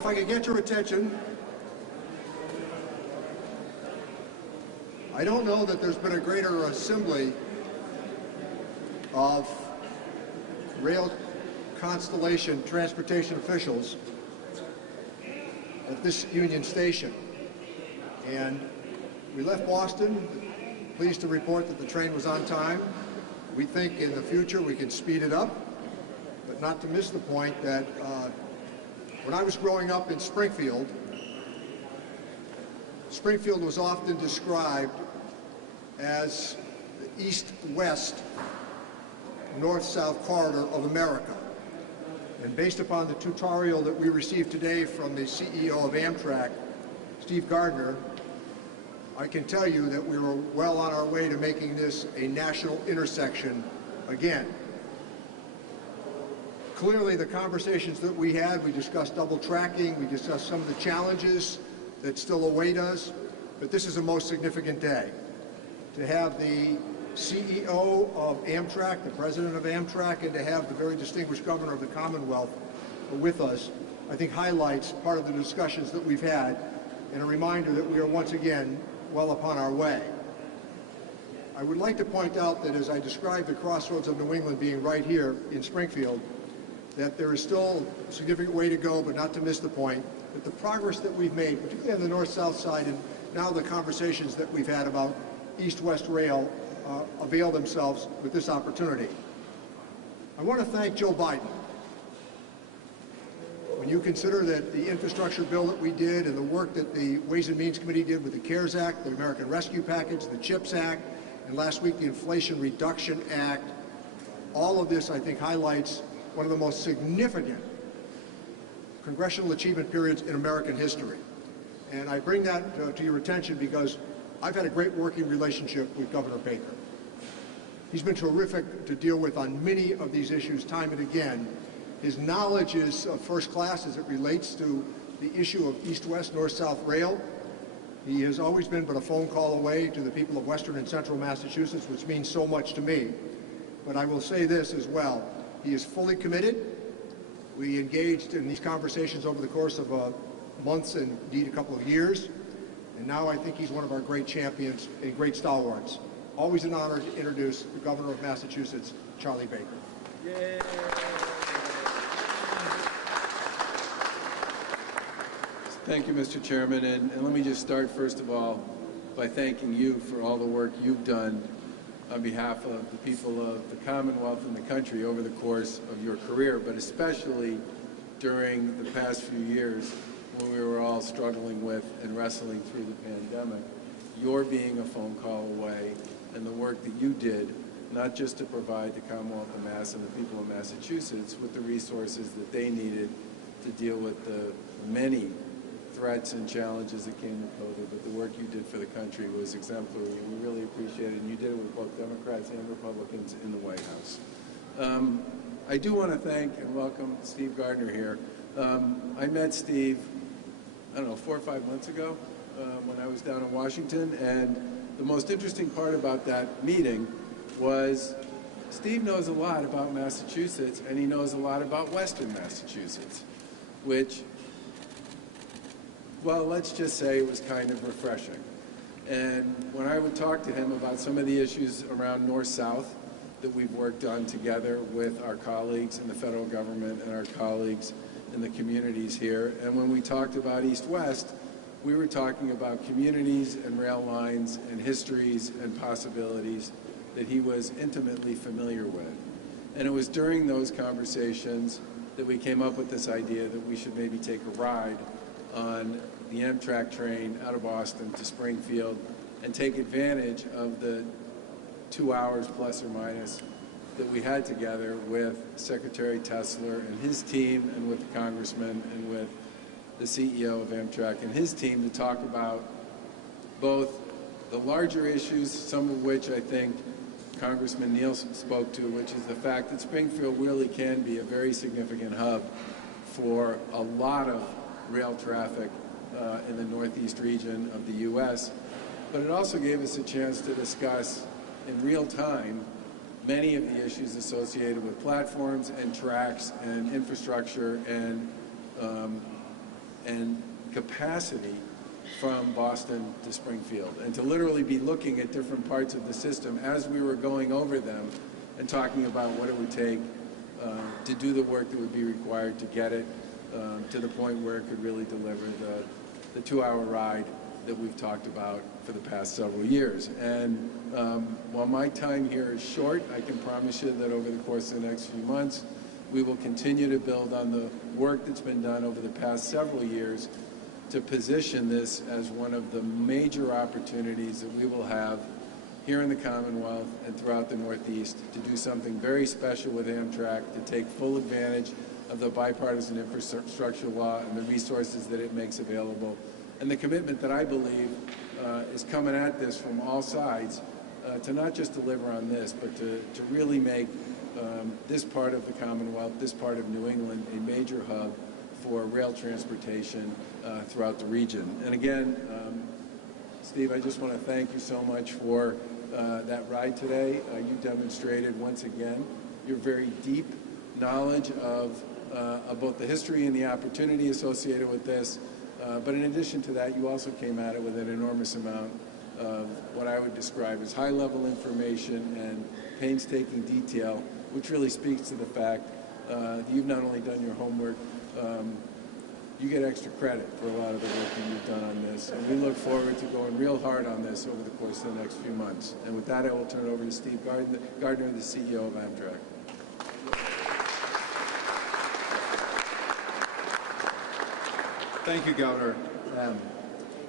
If I could get your attention, I don't know that there's been a greater assembly of rail constellation transportation officials at this Union Station. And we left Boston, pleased to report that the train was on time. We think in the future we can speed it up, but not to miss the point that when I was growing up in Springfield, Springfield was often described as the east-west, north-south corridor of America. And based upon the tutorial that we received today from the CEO of Amtrak, Steve Gardner, I can tell you that we were well on our way to making this a national intersection again. Clearly, the conversations that we had, we discussed double tracking, we discussed some of the challenges that still await us, but this is a most significant day. To have the CEO of Amtrak, the president of Amtrak, and to have the very distinguished governor of the Commonwealth with us, I think highlights part of the discussions that we've had and a reminder that we are once again well upon our way. I would like to point out that as I described the crossroads of New England being right here in Springfield, that there is still a significant way to go, but not to miss the point, that the progress that we've made, particularly on the north-south side, and now the conversations that we've had about east-west rail avail themselves with this opportunity. I want to thank Joe Biden. When you consider that the infrastructure bill that we did and the work that the Ways and Means Committee did with the CARES Act, the American Rescue Package, the CHIPS Act, and last week the Inflation Reduction Act, all of this I think highlights one of the most significant congressional achievement periods in American history. And I bring that to your attention because I've had a great working relationship with Governor Baker. He's been terrific to deal with on many of these issues time and again. His knowledge is first class as it relates to the issue of east-west, north-south rail. He has always been but a phone call away to the people of western and central Massachusetts, which means so much to me. But I will say this as well. He is fully committed. We engaged in these conversations over the course of months and indeed a couple of years. And now I think he's one of our great champions and great stalwarts. Always an honor to introduce the Governor of Massachusetts, Charlie Baker. Yay. Thank you, Mr. Chairman. And let me just start, first of all, by thanking you for all the work you've done on behalf of the people of the Commonwealth and the country over the course of your career, but especially during the past few years when we were all struggling with and wrestling through the pandemic. Your being a phone call away and the work that you did, not just to provide the Commonwealth of Mass and the people of Massachusetts with the resources that they needed to deal with the many threats and challenges that came with COVID, but the work you did for the country was exemplary. We really appreciate it, and you did it with both Democrats and Republicans in the White House. I do want to thank and welcome Steve Gardner here. I met Steve, I don't know, 4 or 5 months ago when I was down in Washington, and the most interesting part about that meeting was Steve knows a lot about Massachusetts, and he knows a lot about Western Massachusetts, which, well, let's just say it was kind of refreshing. And when I would talk to him about some of the issues around north-south that we've worked on together with our colleagues in the federal government and our colleagues in the communities here, and when we talked about east-west, we were talking about communities and rail lines and histories and possibilities that he was intimately familiar with. And it was during those conversations that we came up with this idea that we should maybe take a ride on the Amtrak train out of Boston to Springfield and take advantage of the 2 hours plus or minus that we had together with Secretary Tessler and his team and with the congressman and with the CEO of Amtrak and his team to talk about both the larger issues, some of which I think Congressman Nielsen spoke to, which is the fact that Springfield really can be a very significant hub for a lot of rail traffic in the northeast region of the U.S., but it also gave us a chance to discuss in real time many of the issues associated with platforms and tracks and infrastructure and capacity from Boston to Springfield, and to literally be looking at different parts of the system as we were going over them and talking about what it would take to do the work that would be required to get it to the point where it could really deliver the 2-hour ride that we've talked about for the past several years. And while my time here is short, I can promise you that over the course of the next few months, we will continue to build on the work that's been done over the past several years to position this as one of the major opportunities that we will have here in the Commonwealth and throughout the Northeast to do something very special with Amtrak, to take full advantage of the bipartisan infrastructure law and the resources that it makes available, and the commitment that I believe is coming at this from all sides to not just deliver on this, but to really make this part of the Commonwealth, this part of New England, a major hub for rail transportation throughout the region. And again, Steve, I just want to thank you so much for that ride today. You demonstrated once again your very deep knowledge of both the history and the opportunity associated with this. But in addition to that, you also came at it with an enormous amount of what I would describe as high-level information and painstaking detail, which really speaks to the fact that you've not only done your homework, you get extra credit for a lot of the work that you've done on this. And we look forward to going real hard on this over the course of the next few months. And with that, I will turn it over to Steve Gardner, the CEO of Amtrak. Thank you, Governor.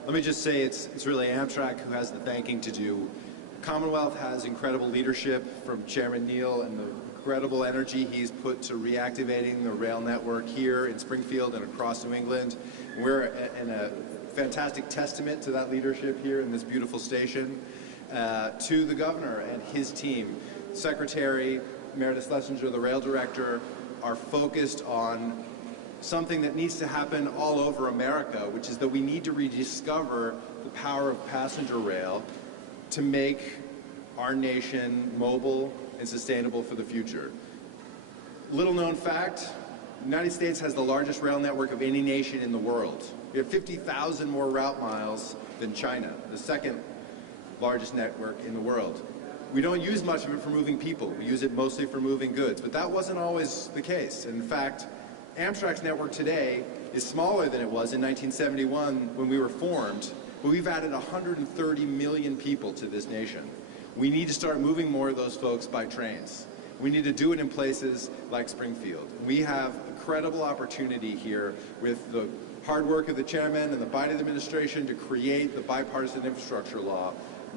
Let me just say it's really Amtrak who has the thanking to do. Commonwealth has incredible leadership from Chairman Neal and the incredible energy he's put to reactivating the rail network here in Springfield and across New England. We're in a fantastic testament to that leadership here in this beautiful station. To the governor and his team, Secretary Meredith Schlesinger, the rail director, are focused on something that needs to happen all over America, which is that we need to rediscover the power of passenger rail to make our nation mobile and sustainable for the future. Little known fact, the United States has the largest rail network of any nation in the world. We have 50,000 more route miles than China, the second largest network in the world. We don't use much of it for moving people. We use it mostly for moving goods, but that wasn't always the case. In fact, Amtrak's network today is smaller than it was in 1971 when we were formed, but we've added 130 million people to this nation. We need to start moving more of those folks by trains. We need to do it in places like Springfield. We have incredible opportunity here with the hard work of the chairman and the Biden administration to create the bipartisan infrastructure law.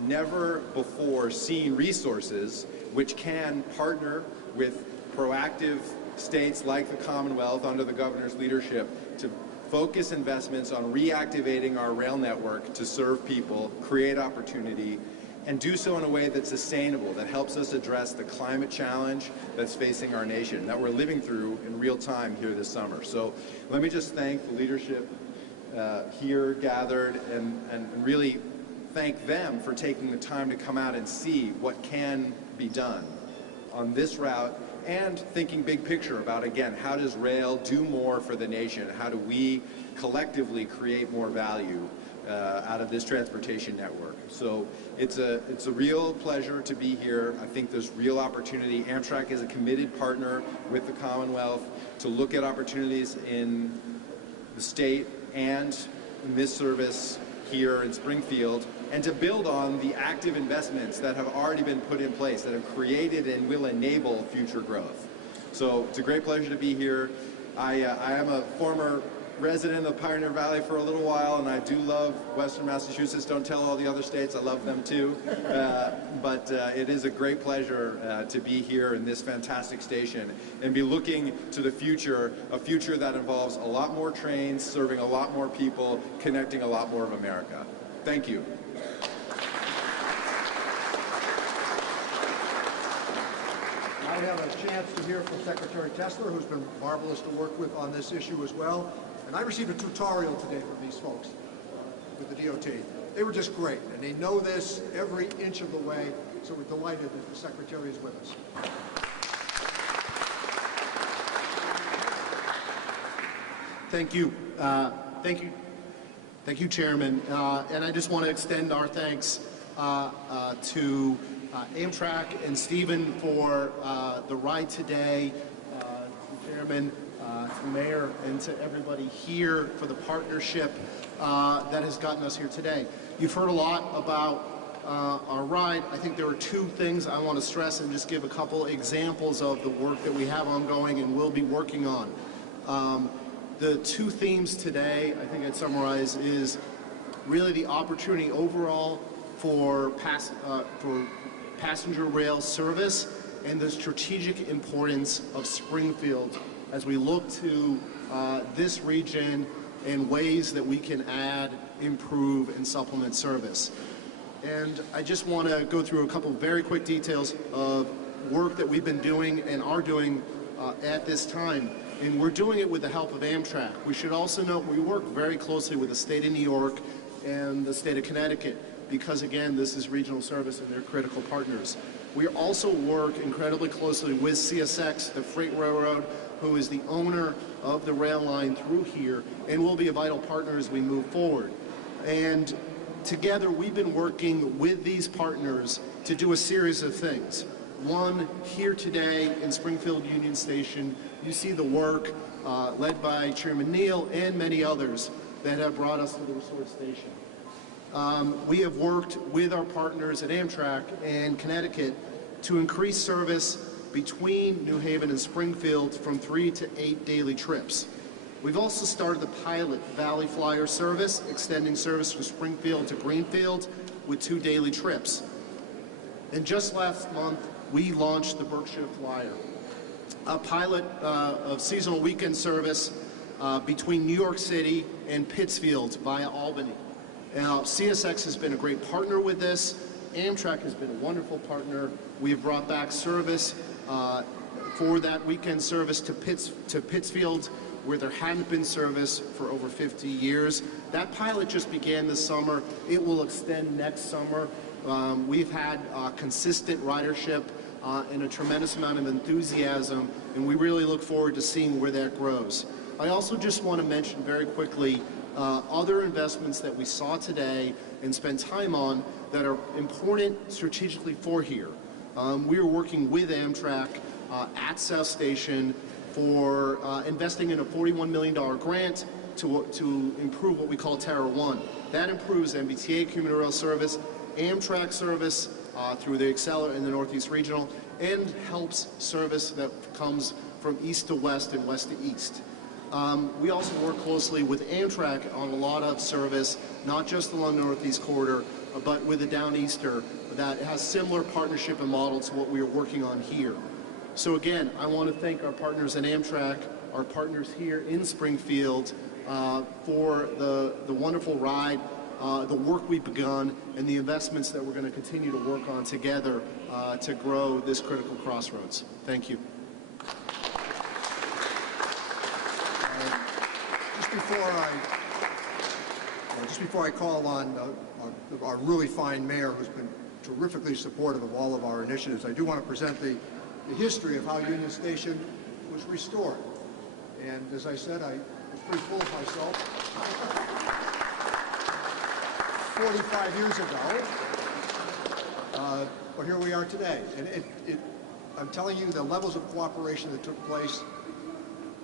Never before seen resources which can partner with proactive states like the Commonwealth under the governor's leadership to focus investments on reactivating our rail network to serve people, create opportunity, and do so in a way that's sustainable, that helps us address the climate challenge that's facing our nation, that we're living through in real time here this summer. So let me just thank the leadership here gathered and really thank them for taking the time to come out and see what can be done on this route, and thinking big picture about, again, how does rail do more for the nation? How do we collectively create more value out of this transportation network? So it's a real pleasure to be here. I think there's real opportunity. Amtrak is a committed partner with the Commonwealth to look at opportunities in the state and in this service here in Springfield, and to build on the active investments that have already been put in place that have created and will enable future growth. So it's a great pleasure to be here. I am a former resident of Pioneer Valley for a little while, and I do love Western Massachusetts. Don't tell all the other states, I love them too. But it is a great pleasure to be here in this fantastic station and be looking to the future, a future that involves a lot more trains, serving a lot more people, connecting a lot more of America. Thank you. I have a chance to hear from Secretary Tessler, who's been marvelous to work with on this issue as well. And I received a tutorial today from these folks with the DOT. They were just great, and they know this every inch of the way, so we're delighted that the Secretary is with us. Thank you. Thank you, Thank you, Chairman. And I just want to extend our thanks to Amtrak and Stephen for the ride today, the Chairman, to the Mayor, and to everybody here for the partnership that has gotten us here today. You've heard a lot about our ride. I think there are two things I want to stress and just give a couple examples of the work that we have ongoing and will be working on. The two themes today, I think I'd summarize, is really the opportunity overall for passenger rail service and the strategic importance of Springfield as we look to this region in ways that we can add, improve, and supplement service. And I just want to go through a couple very quick details of work that we've been doing and are doing at this time. And we're doing it with the help of Amtrak. We should also note we work very closely with the state of New York and the state of Connecticut because, again, this is regional service and they're critical partners. We also work incredibly closely with CSX, the freight railroad, who is the owner of the rail line through here and will be a vital partner as we move forward. And together, we've been working with these partners to do a series of things. One, here today in Springfield Union Station, you see the work led by Chairman Neal and many others that have brought us to the Resort Station. We have worked with our partners at Amtrak and Connecticut to increase service between New Haven and Springfield from 3 to 8 daily trips. We've also started the pilot Valley Flyer service, extending service from Springfield to Greenfield with 2 daily trips. And just last month, we launched the Berkshire Flyer, a pilot of seasonal weekend service between New York City and Pittsfield via Albany. Now, CSX has been a great partner with this. Amtrak has been a wonderful partner. We have brought back service for that weekend service to Pittsfield, where there hadn't been service for over 50 years. That pilot just began this summer. It will extend next summer. We've had consistent ridership and a tremendous amount of enthusiasm, and we really look forward to seeing where that grows. I also just want to mention very quickly other investments that we saw today and spent time on that are important strategically for here. We are working with Amtrak at South Station for investing in a $41 million grant to improve what we call Terra 1. That improves MBTA commuter rail service, Amtrak service through the Acceler and the Northeast Regional, and helps service that comes from east to west and west to east. We also work closely with Amtrak on a lot of service, not just along the Northeast Corridor, but with the Downeaster that has similar partnership and model to what we are working on here. So again, I want to thank our partners at Amtrak, our partners here in Springfield for the wonderful ride, the work we've begun, and the investments that we're going to continue to work on together to grow this critical crossroads. Thank you. Just before I call on our really fine mayor, who's been terrifically supportive of all of our initiatives, I do want to present the history of how Union Station was restored. And as I said, I was pretty full of myself. 45 years ago, but here we are today. And I'm telling you, the levels of cooperation that took place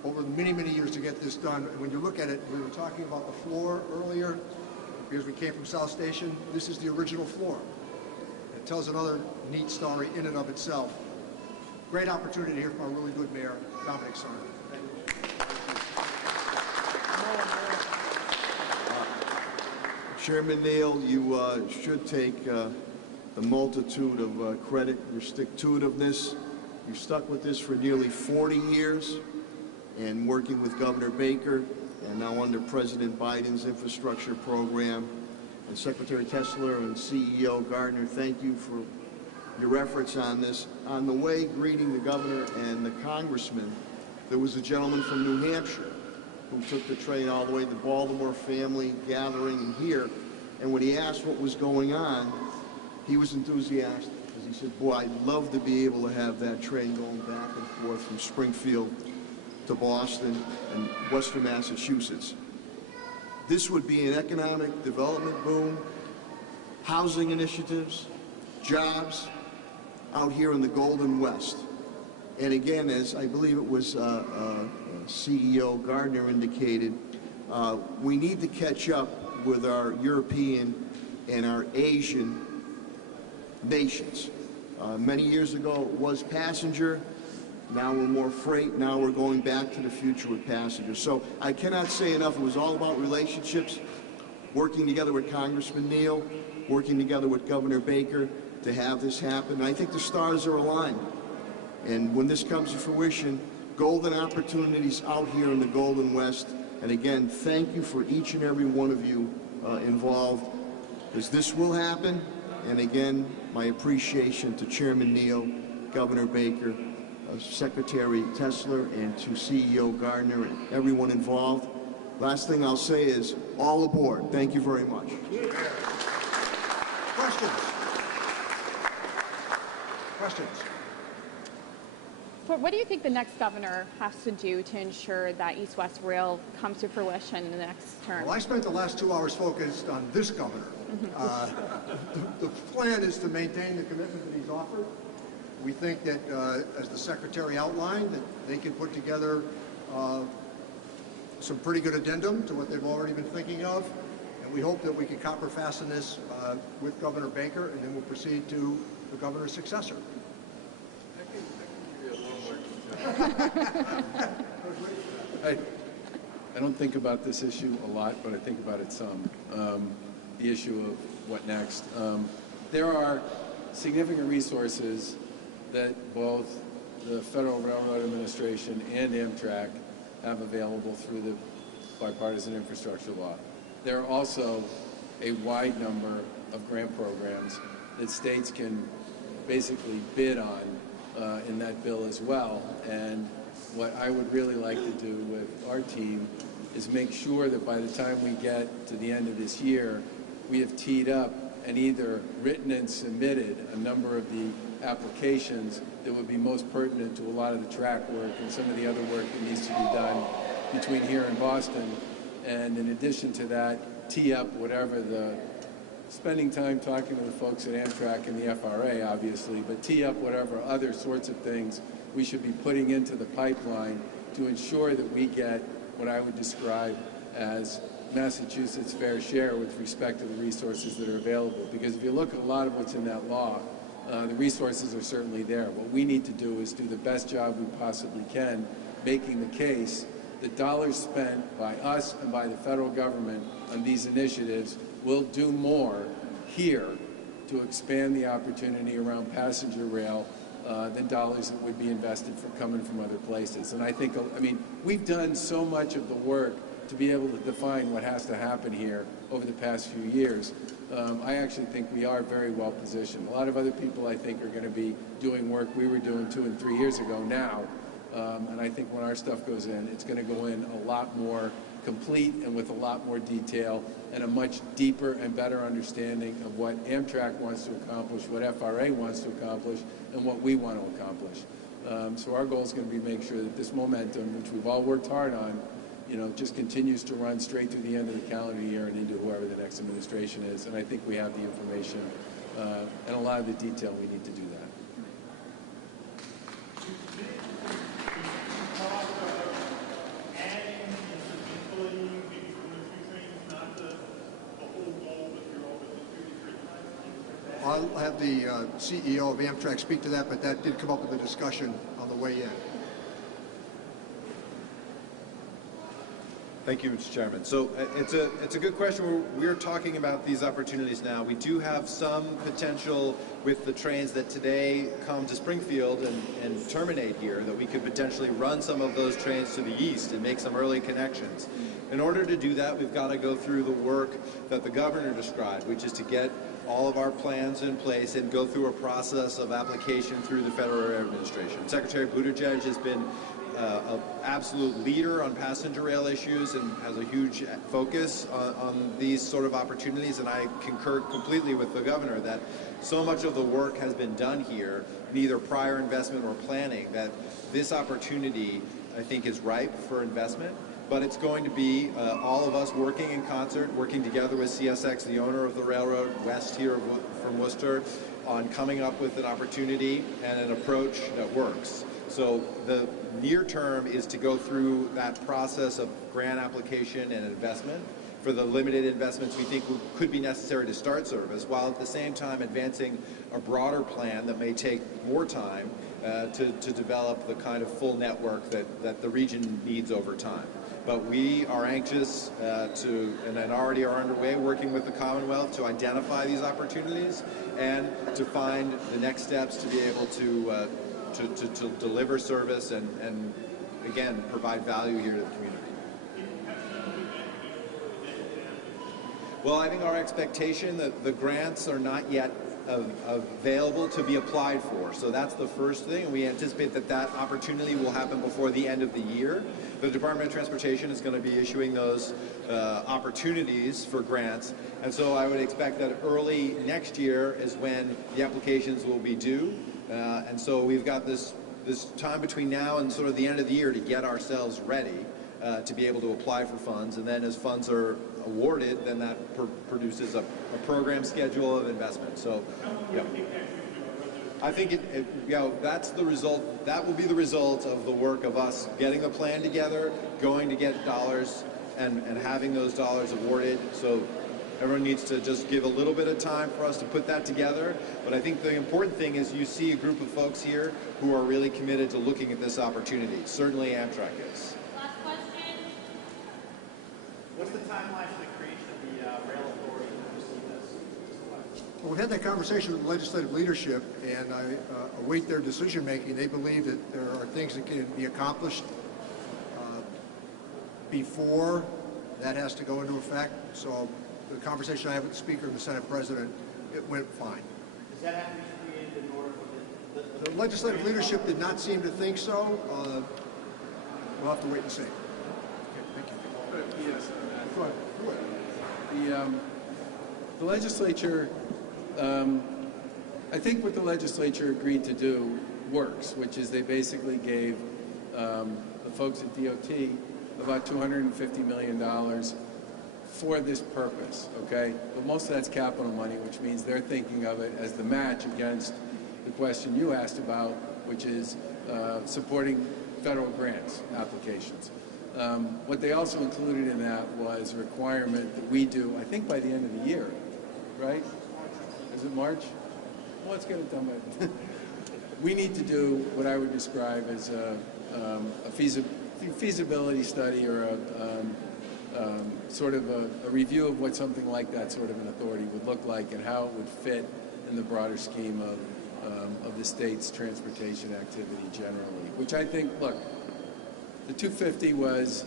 over many, many years to get this done. When you look at it, we were talking about the floor earlier, because we came from South Station. This is the original floor. It tells another neat story in and of itself. Great opportunity to hear from our really good mayor, Dominic Sarno. Thank you. Chairman Neal, you should take the multitude of credit, your stick-to-itiveness. You stuck with this for nearly 40 years, and working with Governor Baker, and now under President Biden's infrastructure program, and Secretary Kessler and CEO Gardner, thank you for your efforts on this. On the way greeting the governor and the congressman, there was a gentleman from New Hampshire who took the train all the way to the Baltimore family gathering here, and when he asked what was going on, he was enthusiastic, because he said, boy, I'd love to be able to have that train going back and forth from Springfield to Boston and Western Massachusetts. This would be an economic development boom, housing initiatives, jobs out here in the Golden West. And again, as I believe it was CEO Gardner indicated, we need to catch up with our European and our Asian nations. Many years ago it was passenger, now we're more freight, now we're going back to the future with passengers. So I cannot say enough, it was all about relationships, working together with Congressman Neal, working together with Governor Baker to have this happen. I think the stars are aligned. And when this comes to fruition, golden opportunities out here in the Golden West. And again, thank you for each and every one of you involved, because this will happen. And again, my appreciation to Chairman Neal, Governor Baker, Secretary Tesler, and to CEO Gardner and everyone involved. Last thing I'll say is, all aboard. Thank you very much. Questions? Questions? What do you think the next governor has to do to ensure that East-West Rail comes to fruition in the next term? Well, I spent the last 2 hours focused on this governor. The plan is to maintain the commitment that he's offered. We think that, as the Secretary outlined, that they can put together some pretty good addendum to what they've already been thinking of. And we hope that we can copper fasten this with Governor Baker, and then we'll proceed to the governor's successor. I don't think about this issue a lot, but I think about it some. The issue of what next. There are significant resources that both the Federal Railroad Administration and Amtrak have available through the bipartisan infrastructure law. There are also a wide number of grant programs that states can basically bid on in that bill as well. And what I would really like to do with our team is make sure that by the time we get to the end of this year, we have teed up and either written and submitted a number of the applications that would be most pertinent to a lot of the track work and some of the other work that needs to be done between here and Boston. And in addition to that, tee up whatever the, spending time talking to the folks at Amtrak and the FRA, obviously, but tee up whatever other sorts of things we should be putting into the pipeline to ensure that we get what I would describe as Massachusetts' fair share with respect to the resources that are available. Because if you look at a lot of what's in that law, the resources are certainly there. What we need to do is do the best job we possibly can, making the case that dollars spent by us and by the federal government on these initiatives will do more here to expand the opportunity around passenger rail than dollars that would be invested for coming from other places. And I think, I mean, we've done so much of the work to be able to define what has to happen here over the past few years. I actually think we are very well positioned. A lot of other people, I think, are going to be doing work we were doing 2 and 3 years ago now. And I think when our stuff goes in, it's going to go in a lot more complete and with a lot more detail and a much deeper and better understanding of what Amtrak wants to accomplish, what FRA wants to accomplish, and what we want to accomplish. So our goal is going to be make sure that this momentum, which we've all worked hard on, you know, just continues to run straight through the end of the calendar year and into whoever the next administration is. And I think we have the information and a lot of the detail we need to do that. I'll have the CEO of Amtrak speak to that, but that did come up in the discussion on the way in. Thank you, Mr. Chairman. So it's a good question. We're talking about these opportunities now. We do have some potential with the trains that today come to Springfield and terminate here, that we could potentially run some of those trains to the east and make some early connections. In order to do that, we've got to go through the work that the governor described, which is to get all of our plans in place and go through a process of application through the Federal Railroad Administration. Secretary Buttigieg has been an absolute leader on passenger rail issues and has a huge focus on these sort of opportunities, and I concur completely with the governor that so much of the work has been done here, neither prior investment or planning, that this opportunity, I think, is ripe for investment. but it's going to be all of us working in concert, working together with CSX, the owner of the railroad, west here from Worcester, on coming up with an opportunity and an approach that works. So the near term is to go through that process of grant application and investment for the limited investments we think could be necessary to start service, while at the same time advancing a broader plan that may take more time to develop the kind of full network that the region needs over time. But we are anxious and already are underway working with the Commonwealth to identify these opportunities and to find the next steps to be able to deliver service and again, provide value here to the community. Well, I think our expectation that the grants are not yet available to be applied for. So that's the first thing, and we anticipate that opportunity will happen before the end of the year. The Department of Transportation is going to be issuing those opportunities for grants, and so I would expect that early next year is when the applications will be due, and so we've got this time between now and sort of the end of the year to get ourselves ready to be able to apply for funds, and then as funds are awarded, then that produces a program schedule of investment. So, yeah. I think that's the result. That will be the result of the work of us getting the plan together, going to get dollars, and having those dollars awarded. So everyone needs to just give a little bit of time for us to put that together. But I think the important thing is you see a group of folks here who are really committed to looking at this opportunity. Certainly Amtrak is. Last question. What's the timeline for the creation of the rail authority to receive this? Well, we had that conversation with the legislative leadership, and I await their decision making. They believe that there are things that can be accomplished before that has to go into effect. So the conversation I had with the Speaker and the Senate President, it went fine. Does that have to be created in order for The legislative leadership did not seem to think so. We'll have to wait and see. Okay, thank you. Yes. Go ahead. The legislature, I think what the legislature agreed to do works, which is they basically gave the folks at DOT about $250 million for this purpose, okay? But most of that's capital money, which means they're thinking of it as the match against the question you asked about, which is supporting federal grants applications. What they also included in that was a requirement that we do, I think by the end of the year, right? Is it March? Well, let's get it done by then. We need to do what I would describe as a feasibility study or sort of a review of what something like that sort of an authority would look like and how it would fit in the broader scheme of the state's transportation activity generally, which I think, look, the 250 was,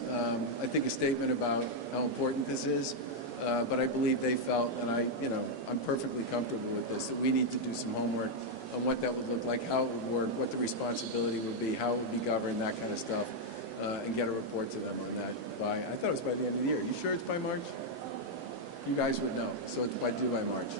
I think, a statement about how important this is, but I believe they felt, and I'm perfectly comfortable with this, that we need to do some homework on what that would look like, how it would work, what the responsibility would be, how it would be governed, that kind of stuff, and get a report to them on that by, I thought it was by the end of the year. You sure it's by March? You guys would know, so it's due by March.